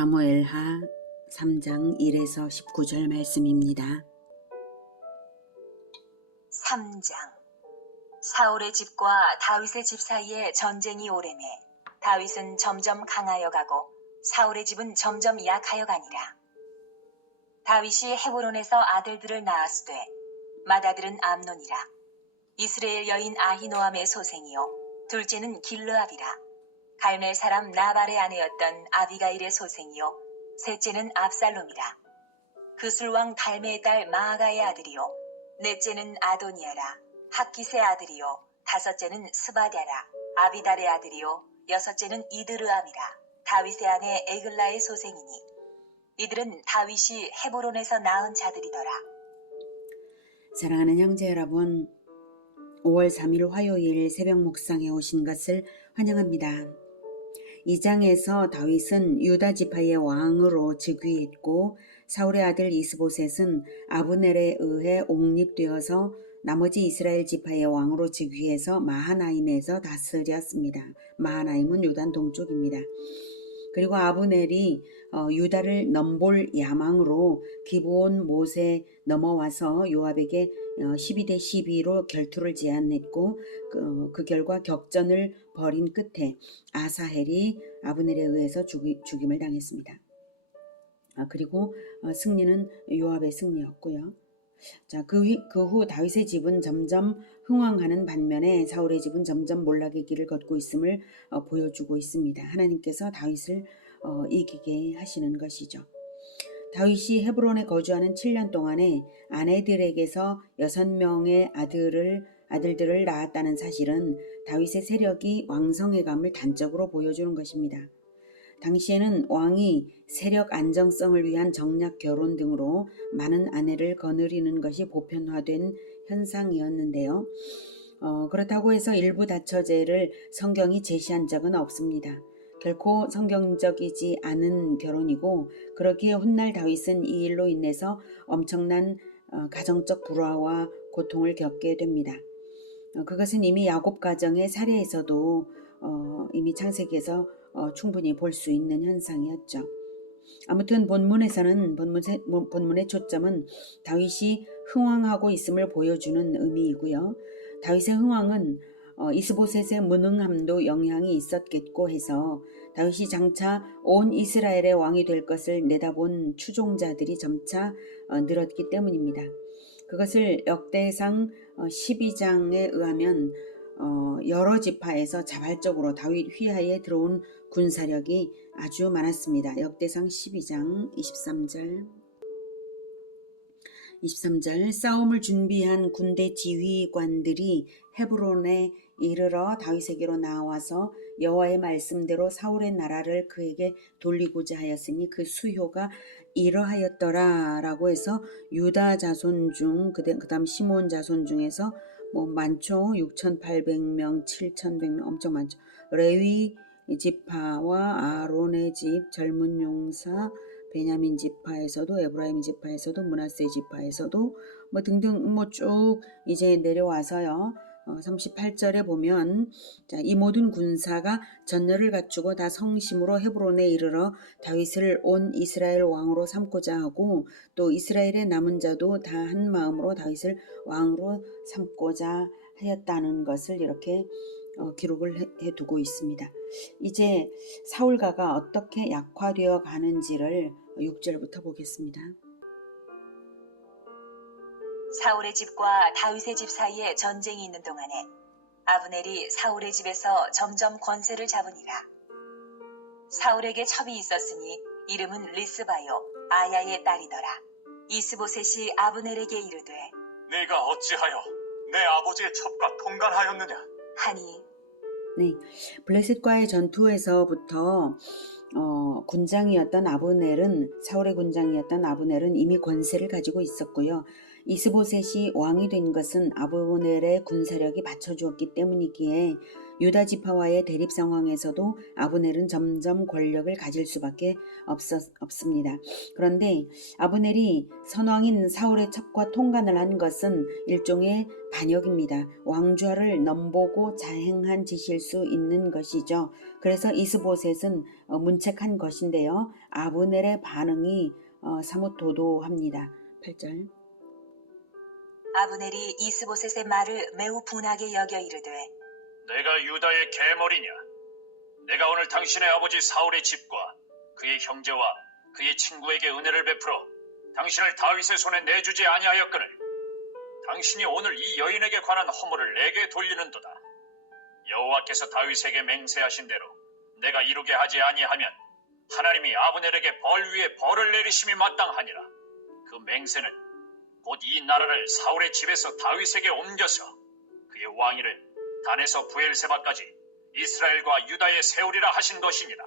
사무엘하 3장 1에서 19절 말씀입니다. 3장. 사울의 집과 다윗의 집 사이에 전쟁이 오래매 다윗은 점점 강하여 가고 사울의 집은 점점 약하여 가니라. 다윗이 헤브론에서 아들들을 낳았으되 맏아들은 암논이라. 이스라엘 여인 아히노암의 소생이요 둘째는 길르압이라. 갈멜 사람 나발의 아내였던 아비가일의 소생이요 셋째는 압살롬이라. 그술왕 달메의 딸 마아가의 아들이요 넷째는 아도니아라. 학깃의 아들이요 다섯째는 스바랴라. 아비달의 아들이요 여섯째는 이드르암이라. 다윗의 아내 에글라의 소생이니 이들은 다윗이 헤브론에서 낳은 자들이더라. 사랑하는 형제 여러분, 5월 3일 화요일 새벽 묵상에 오신 것을 환영합니다. 이 장에서 다윗은 유다 지파의 왕으로 즉위했고 사울의 아들 이스보셋은 아브넬에 의해 옹립되어서 나머지 이스라엘 지파의 왕으로 즉위해서 마하나임에서 다스렸습니다. 마하나임은 요단 동쪽입니다. 그리고 아브넬이 유다를 넘볼 야망으로 기브온 못에 넘어와서 요압에게 12대 12로 결투를 제안했고 그 결과 격전을 벌인 끝에 아사헬이 아브넬에 의해서 죽임을 당했습니다. 그리고 승리는 요압의 승리였고요. 자, 그 후 다윗의 집은 점점 흥왕하는 반면에 사울의 집은 점점 몰락의 길을 걷고 있음을 보여주고 있습니다. 하나님께서 다윗을 이기게 하시는 것이죠. 다윗이 헤브론에 거주하는 7년 동안에 아내들에게서 6명의 아들들을 낳았다는 사실은 다윗의 세력이 왕성해감을 단적으로 보여주는 것입니다. 당시에는 왕이 세력 안정성을 위한 정략 결혼 등으로 많은 아내를 거느리는 것이 보편화된 현상이었는데요. 그렇다고 해서 일부 다처제를 성경이 제시한 적은 없습니다. 결코 성경적이지 않은 결혼이고 그러기에 훗날 다윗은 이 일로 인해서 엄청난 가정적 불화와 고통을 겪게 됩니다. 그것은 이미 야곱 가정의 사례에서도 이미 창세기에서 충분히 볼 수 있는 현상이었죠. 아무튼 본문의 초점은 다윗이 흥왕하고 있음을 보여주는 의미이고요. 다윗의 흥왕은 이스보셋의 무능함도 영향이 있었겠고 해서 다윗이 장차 온 이스라엘의 왕이 될 것을 내다본 추종자들이 점차 늘었기 때문입니다. 그것을 역대상 12장에 의하면 여러 지파에서 자발적으로 다윗 휘하에 들어온 군사력이 아주 많았습니다. 역대상 12장 23절 싸움을 준비한 군대 지휘관들이 헤브론에 이르러 다윗에게로 나와서 여호와의 말씀대로 사울의 나라를 그에게 돌리고자 하였으니 그 수효가 이러하였더라라고 해서 유다 자손 중 그다음 시몬 자손 중에서 많죠. 6,800명, 7,100명 엄청 많죠. 레위 지파와 아론의 집, 젊은 용사, 베냐민 지파에서도 에브라임 지파에서도 므낫세 지파에서도 등등 쭉 이제 내려와서요. 38절에 보면 이 모든 군사가 전열을 갖추고 다 성심으로 헤브론에 이르러 다윗을 온 이스라엘 왕으로 삼고자 하고 또 이스라엘의 남은 자도 다 한 마음으로 다윗을 왕으로 삼고자 하였다는 것을 이렇게 기록을 해두고 있습니다. 이제 사울가가 어떻게 약화되어 가는지를 6절부터 보겠습니다. 사울의 집과 다윗의 집 사이에 전쟁이 있는 동안에 아브넬이 사울의 집에서 점점 권세를 잡으니라. 사울에게 첩이 있었으니 이름은 리스바요 아야의 딸이더라. 이스보셋이 아브넬에게 이르되 네가 어찌하여 내 아버지의 첩과 통간하였느냐 하니 네, 블레셋과의 전투에서부터 군장이었던 아브넬은 사울의 군장이었던 아브넬은 이미 권세를 가지고 있었고요. 이스보셋이 왕이 된 것은 아브넬의 군사력이 받쳐주었기 때문이기에 유다 지파와의 대립 상황에서도 아브넬은 점점 권력을 가질 수밖에 없습니다. 그런데 아브넬이 선왕인 사울의 첩과 통관을 한 것은 일종의 반역입니다. 왕좌를 넘보고 자행한 짓일 수 있는 것이죠. 그래서 이스보셋은 문책한 것인데요. 아브넬의 반응이 사뭇 도도합니다. 8절. 아브넬이 이스보셋의 말을 매우 분하게 여겨 이르되 내가 유다의 계머리냐? 내가 오늘 당신의 아버지 사울의 집과 그의 형제와 그의 친구에게 은혜를 베풀어 당신을 다윗의 손에 내주지 아니하였거늘 당신이 오늘 이 여인에게 관한 허물을 내게 돌리는도다. 여호와께서 다윗에게 맹세하신 대로 내가 이루게 하지 아니하면 하나님이 아브넬에게 벌 위에 벌을 내리심이 마땅하니라. 그 맹세는 곧 이 나라를 사울의 집에서 다윗에게 옮겨서 그의 왕위를 단에서 부엘세바까지 이스라엘과 유다에 세우리라 하신 것이니라.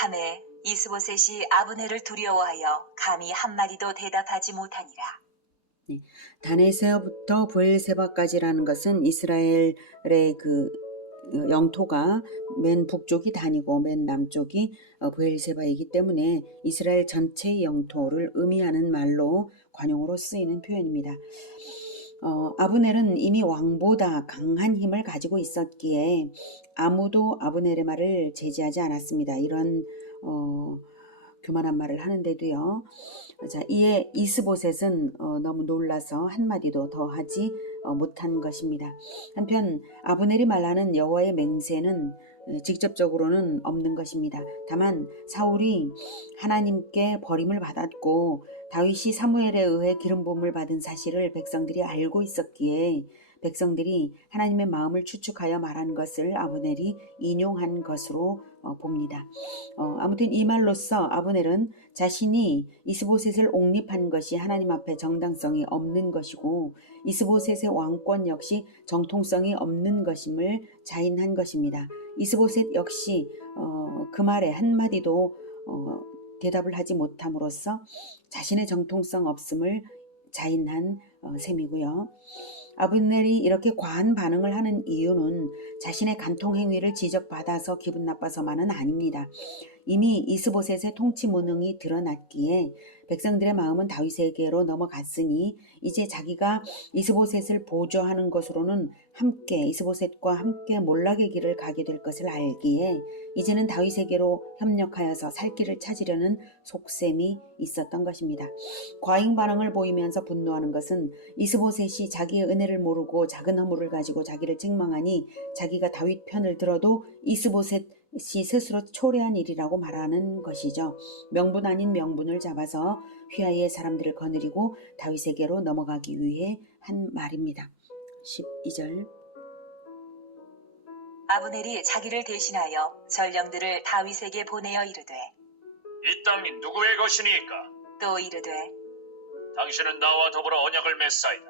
하매 이스보셋이 아브넬을 두려워하여 감히 한마디도 대답하지 못하니라. 단에서부터 부엘세바까지라는 것은 이스라엘의 그 영토가 맨 북쪽이 단이고 맨 남쪽이 부엘세바이기 때문에 이스라엘 전체의 영토를 의미하는 말로 관용어로 쓰이는 표현입니다. 아브넬은 이미 왕보다 강한 힘을 가지고 있었기에 아무도 아브넬의 말을 제지하지 않았습니다. 이런 교만한 말을 하는데도요. 자, 이에 이스보셋은 너무 놀라서 한마디도 더 하지 못한 것입니다. 한편 아브넬이 말하는 여호와의 맹세는 직접적으로는 없는 것입니다. 다만 사울이 하나님께 버림을 받았고 다윗이 사무엘에 의해 기름 부음을 받은 사실을 백성들이 알고 있었기에 백성들이 하나님의 마음을 추측하여 말한 것을 아브넬이 인용한 것으로 봅니다. 아무튼 이 말로써 아브넬은 자신이 이스보셋을 옹립한 것이 하나님 앞에 정당성이 없는 것이고 이스보셋의 왕권 역시 정통성이 없는 것임을 자인한 것입니다. 이스보셋 역시 그 말에 한마디도 대답을 하지 못함으로써 자신의 정통성 없음을 자인한 셈이고요. 아브넬이 이렇게 과한 반응을 하는 이유는 자신의 간통 행위를 지적받아서 기분 나빠서만은 아닙니다. 이미 이스보셋의 통치 무능이 드러났기에 백성들의 마음은 다윗에게로 넘어갔으니 이제 자기가 이스보셋을 보조하는 것으로는 함께 이스보셋과 함께 몰락의 길을 가게 될 것을 알기에 이제는 다윗에게로 협력하여서 살 길을 찾으려는 속셈이 있었던 것입니다. 과잉 반응을 보이면서 분노하는 것은 이스보셋이 자기의 은혜를 모르고 작은 허물을 가지고 자기를 책망하니 자기가 다윗 편을 들어도 이스보셋이 스스로 초래한 일이라고 말하는 것이죠. 명분 아닌 명분을 잡아서 휘하의 사람들을 거느리고 다윗에게로 넘어가기 위해 한 말입니다. 12절. 아브넬이 자기를 대신하여 전령들을 다윗에게 보내어 이르되 이 땅이 누구의 것이니까? 또 이르되 당신은 나와 더불어 언약을 맺사이다.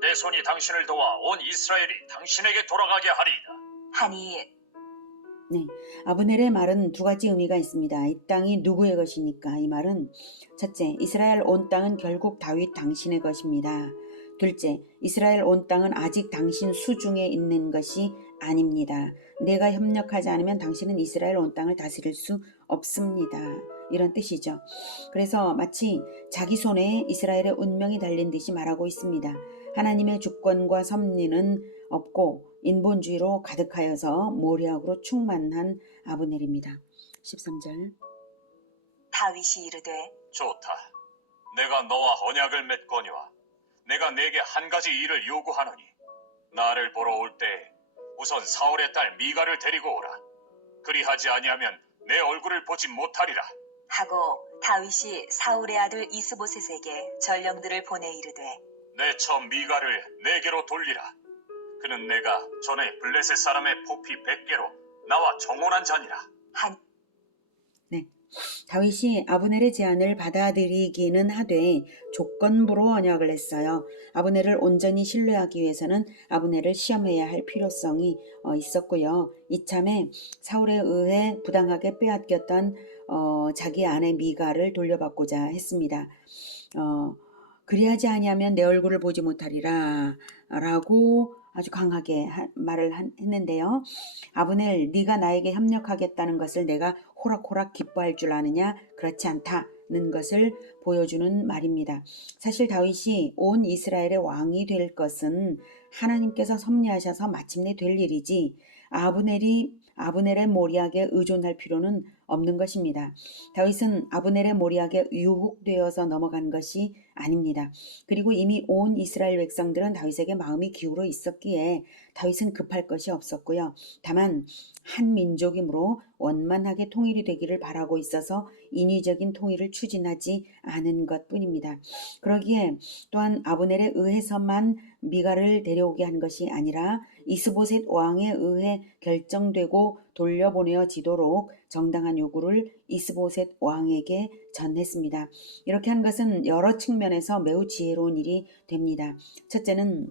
내 손이 당신을 도와 온 이스라엘이 당신에게 돌아가게 하리이다. 하니 네, 아브넬의 말은 두 가지 의미가 있습니다. 이 땅이 누구의 것이니까 이 말은 첫째, 이스라엘 온 땅은 결국 다윗 당신의 것입니다. 둘째, 이스라엘 온 땅은 아직 당신 수중에 있는 것이 아닙니다. 내가 협력하지 않으면 당신은 이스라엘 온 땅을 다스릴 수 없습니다. 이런 뜻이죠. 그래서 마치 자기 손에 이스라엘의 운명이 달린 듯이 말하고 있습니다. 하나님의 주권과 섭리는 없고 인본주의로 가득하여서 모략으로 충만한 아브넬입니다. 13절. 다윗이 이르되 좋다. 내가 너와 언약을 맺거니와 내가 내게 한 가지 일을 요구하노니 나를 보러 올 때 우선 사울의 딸 미가를 데리고 오라. 그리하지 아니하면 내 얼굴을 보지 못하리라. 하고 다윗이 사울의 아들 이스보셋에게 전령들을 보내 이르되 내 처 미가를 내게로 돌리라. 그는 내가 전에 블레셋 사람의 포피 100개로 나와 정혼한 자니라. 한 네, 다윗이 아브넬의 제안을 받아들이기는 하되 조건부로 언약을 했어요. 아브넬을 온전히 신뢰하기 위해서는 아브넬을 시험해야 할 필요성이 있었고요. 이참에 사울에 의해 부당하게 빼앗겼던 자기 아내 미가를 돌려받고자 했습니다. 그리하지 아니하면 내 얼굴을 보지 못하리라 라고 아주 강하게 말을 했는데요. 아브넬, 네가 나에게 협력하겠다는 것을 내가 호락호락 기뻐할 줄 아느냐? 그렇지 않다는 것을 보여주는 말입니다. 사실 다윗이 온 이스라엘의 왕이 될 것은 하나님께서 섭리하셔서 마침내 될 일이지 아브넬의 모리아에 의존할 필요는 없는 것입니다. 다윗은 아브넬의 모리아에 유혹되어서 넘어간 것이 아닙니다. 그리고 이미 온 이스라엘 백성들은 다윗에게 마음이 기울어 있었기에 다윗은 급할 것이 없었고요. 다만 한 민족이므로 원만하게 통일이 되기를 바라고 있어서 인위적인 통일을 추진하지 않은 것뿐입니다. 그러기에 또한 아브넬에 의해서만 미갈을 데려오게 한 것이 아니라 이스보셋 왕에 의해 결정되고 돌려보내어지도록 정당한 요구를 이스보셋 왕에게 전했습니다. 이렇게 한 것은 여러 측면에서 매우 지혜로운 일이 됩니다. 첫째는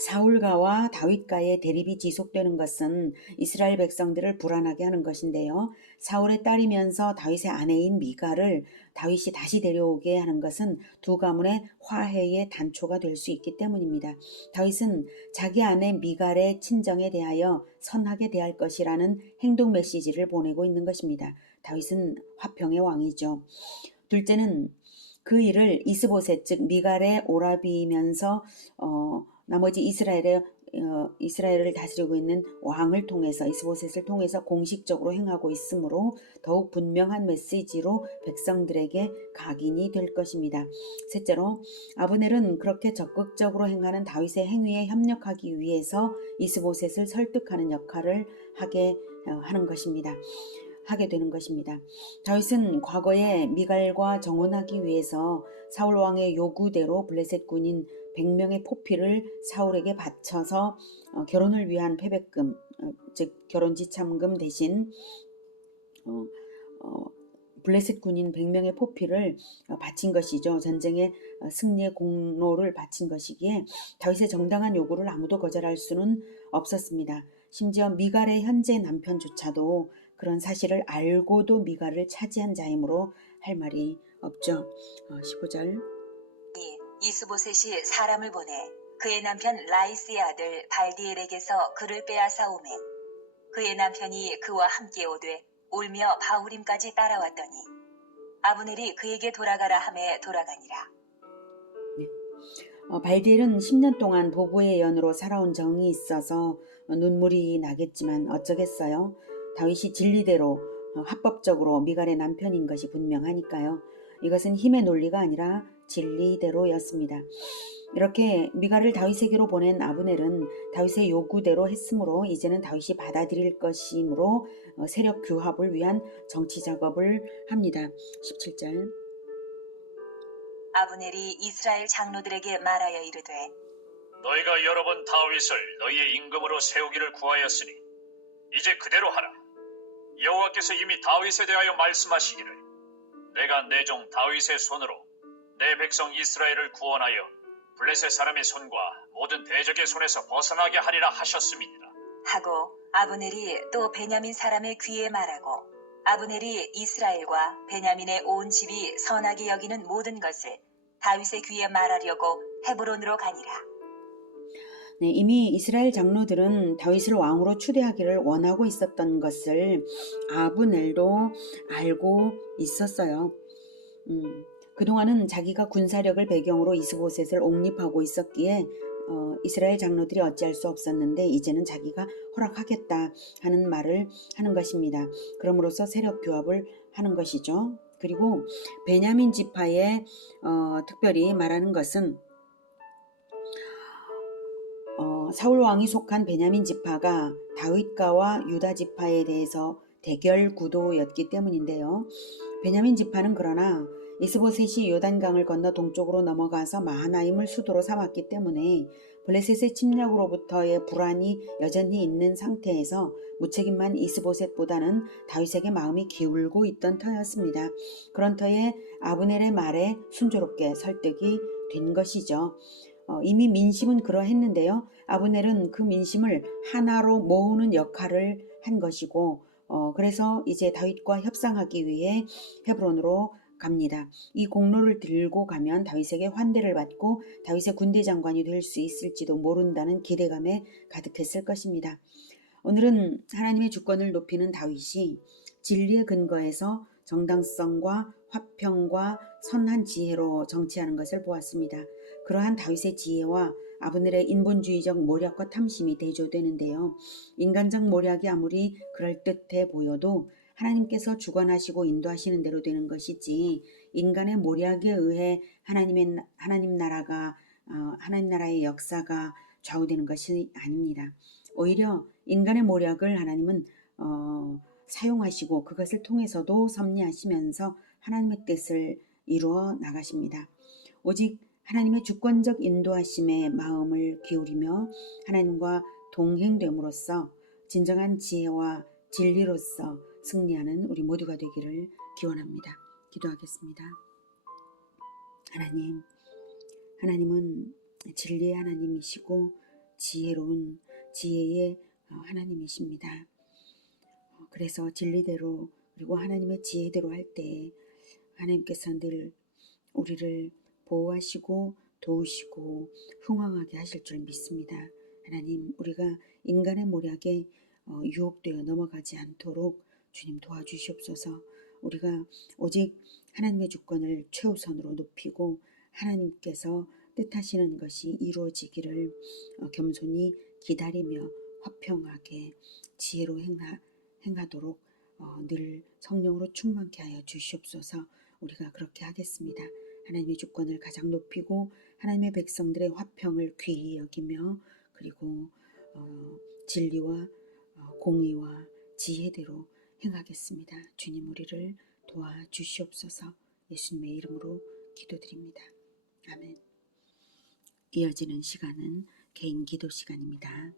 사울가와 다윗가의 대립이 지속되는 것은 이스라엘 백성들을 불안하게 하는 것인데요. 사울의 딸이면서 다윗의 아내인 미갈을 다윗이 다시 데려오게 하는 것은 두 가문의 화해의 단초가 될 수 있기 때문입니다. 다윗은 자기 아내 미갈의 친정에 대하여 선하게 대할 것이라는 행동 메시지를 보내고 있는 것입니다. 다윗은 화평의 왕이죠. 둘째는 그 일을 이스보셋 즉 미갈의 오라비이면서 나머지 이스라엘을 다스리고 있는 왕을 통해서 이스보셋을 통해서 공식적으로 행하고 있으므로 더욱 분명한 메시지로 백성들에게 각인이 될 것입니다. 셋째로 아브넬은 그렇게 적극적으로 행하는 다윗의 행위에 협력하기 위해서 이스보셋을 설득하는 역할을 하게 되는 것입니다. 다윗은 과거에 미갈과 정혼하기 위해서 사울 왕의 요구대로 블레셋 군인 100명의 포피를 사울에게 바쳐서 결혼을 위한 패백금, 즉 결혼지참금 대신 블레셋 군인 100명의 포피를 바친 것이죠. 전쟁의 승리의 공로를 바친 것이기에 다윗의 정당한 요구를 아무도 거절할 수는 없었습니다. 심지어 미갈의 현재 남편조차도 그런 사실을 알고도 미갈을 차지한 자이므로 할 말이 없죠. 15절 이스보셋이 사람을 보내 그의 남편 라이스의 아들 발디엘에게서 그를 빼앗아 오매 그의 남편이 그와 함께 오되 울며 바후림까지 따라왔더니 아브넬이 그에게 돌아가라 하매 돌아가니라. 발디엘은 10년 동안 부부의 연으로 살아온 정이 있어서 눈물이 나겠지만 어쩌겠어요. 다윗이 진리대로 합법적으로 미갈의 남편인 것이 분명하니까요. 이것은 힘의 논리가 아니라 진리대로였습니다. 이렇게 미갈을 다윗에게로 보낸 아브넬은 다윗의 요구대로 했으므로 이제는 다윗이 받아들일 것이므로 세력 규합을 위한 정치 작업을 합니다. 17절 아브넬이 이스라엘 장로들에게 말하여 이르되 너희가 여러 번 다윗을 너희의 임금으로 세우기를 구하였으니 이제 그대로 하라. 여호와께서 이미 다윗에 대하여 말씀하시기를 내가 내 종 다윗의 손으로 내 백성 이스라엘을 구원하여 블레셋 사람의 손과 모든 대적의 손에서 벗어나게 하리라 하셨음이니라. 하고 아브넬이 또 베냐민 사람의 귀에 말하고 아브넬이 이스라엘과 베냐민의 온 집이 선하게 여기는 모든 것을 다윗의 귀에 말하려고 헤브론으로 가니라. 네, 이미 이스라엘 장로들은 다윗을 왕으로 추대하기를 원하고 있었던 것을 아브넬도 알고 있었어요. 그동안은 자기가 군사력을 배경으로 이스보셋을 옹립하고 있었기에 이스라엘 장로들이 어찌할 수 없었는데 이제는 자기가 허락하겠다 하는 말을 하는 것입니다. 그럼으로써 세력 규합을 하는 것이죠. 그리고 베냐민 지파에 특별히 말하는 것은 사울 왕이 속한 베냐민 지파가 다윗가와 유다 지파에 대해서 대결 구도였기 때문인데요. 베냐민 지파는 그러나 이스보셋이 요단강을 건너 동쪽으로 넘어가서 마하나임을 수도로 삼았기 때문에 블레셋의 침략으로부터의 불안이 여전히 있는 상태에서 무책임한 이스보셋보다는 다윗에게 마음이 기울고 있던 터였습니다. 그런 터에 아브넬의 말에 순조롭게 설득이 된 것이죠. 이미 민심은 그러했는데요. 아브넬은 그 민심을 하나로 모으는 역할을 한 것이고 그래서 이제 다윗과 협상하기 위해 헤브론으로 갑니다. 이 공로를 들고 가면 다윗에게 환대를 받고 다윗의 군대 장관이 될 수 있을지도 모른다는 기대감에 가득했을 것입니다. 오늘은 하나님의 주권을 높이는 다윗이 진리의 근거에서 정당성과 화평과 선한 지혜로 정치하는 것을 보았습니다. 그러한 다윗의 지혜와 아브넬의 인본주의적 모략과 탐심이 대조되는데요. 인간적 모략이 아무리 그럴듯해 보여도 하나님께서 주관하시고 인도하시는 대로 되는 것이지 인간의 모략에 의해 하나님 나라의 역사가 좌우되는 것이 아닙니다. 오히려 인간의 모략을 하나님은 사용하시고 그것을 통해서도 섭리하시면서 하나님의 뜻을 이루어 나가십니다. 오직 하나님의 주권적 인도하심에 마음을 기울이며 하나님과 동행됨으로써 진정한 지혜와 진리로서 승리하는 우리 모두가 되기를 기원합니다. 기도하겠습니다. 하나님은 진리의 하나님이시고 지혜로운 지혜의 하나님이십니다. 그래서 진리대로 그리고 하나님의 지혜대로 할 때 하나님께서 늘 우리를 보호하시고 도우시고 흥왕하게 하실 줄 믿습니다. 하나님, 우리가 인간의 모략에 유혹되어 넘어가지 않도록 주님 도와주시옵소서. 우리가 오직 하나님의 주권을 최우선으로 높이고 하나님께서 뜻하시는 것이 이루어지기를 겸손히 기다리며 화평하게 지혜로 행하도록 늘 성령으로 충만케 하여 주시옵소서. 우리가 그렇게 하겠습니다. 하나님의 주권을 가장 높이고 하나님의 백성들의 화평을 귀히 여기며 그리고 진리와 공의와 지혜대로 행하겠습니다. 주님 우리를 도와주시옵소서. 예수님의 이름으로 기도드립니다. 아멘. 이어지는 시간은 개인 기도 시간입니다.